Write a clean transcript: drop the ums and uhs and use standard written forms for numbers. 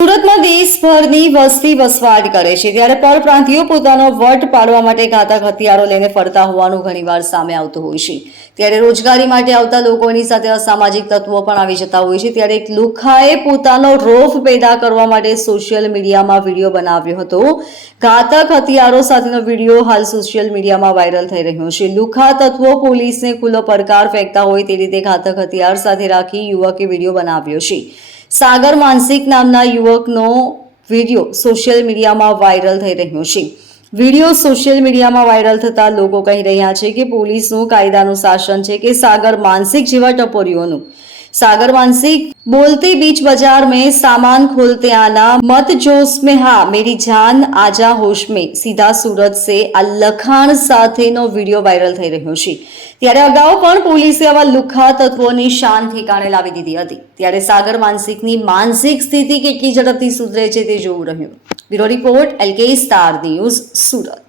સુરતમાં દેશભરની વસ્તી વસવાટ કરે છે ત્યારે પરપ્રાંતિયો પોતાનો વટ પાડવા માટે ઘાતક હથિયારો લઈને ફરતા હોવાનું ઘણીવાર સામે આવતું હોય છે। ત્યારે રોજગારી માટે આવતા લોકોની સાથે અસામાજિક તત્વો પણ આવી જતા હોય છે। ત્યારે એક લુખ્ખાએ પોતાનો રોફ પેદા કરવા માટે સોશિયલ મીડિયામાં વિડીયો બનાવ્યો હતો। ઘાતક હથિયારો સાથેનો વિડીયો હાલ સોશિયલ મીડિયામાં વાયરલ થઈ રહ્યો છે। લુખ્ખા તત્વો પોલીસને ખુલ્લો પડકાર ફેંકતા હોય તે રીતે ઘાતક હથિયાર સાથે રાખી યુવકે વિડીયો બનાવ્યો છે। સાગર માનસિક નામના યુવકનો વિડીયો સોશિયલ મીડિયામાં વાયરલ થઈ રહ્યો છે। વિડીયો સોશિયલ મીડિયામાં વાયરલ થતા લોકો કહી રહ્યા છે કે પોલીસનું કાયદાનું શાસન છે કે સાગર માનસિક જેવા ટપોરીઓનું। सागर मानसिक बोलते बीच बाजार में सामान खोलते आना मत जोश में हाँ मेरी जान आजा होश में सीधा सूरत से आ लखाण સાથેનો વિડીયો વાયરલ થઈ રહ્યો છે। ત્યારે અગાઉ પણ પોલીસે આવા લુખ્ખા તત્વોની શાન ઠેકાણે લાવી દીધી હતી। ત્યારે સાગર માનસિકની માનસિક સ્થિતિ કેટલી ઝડપથી સુધરે છે તે જોવું રહ્યું। Bureau report LK star news Surat.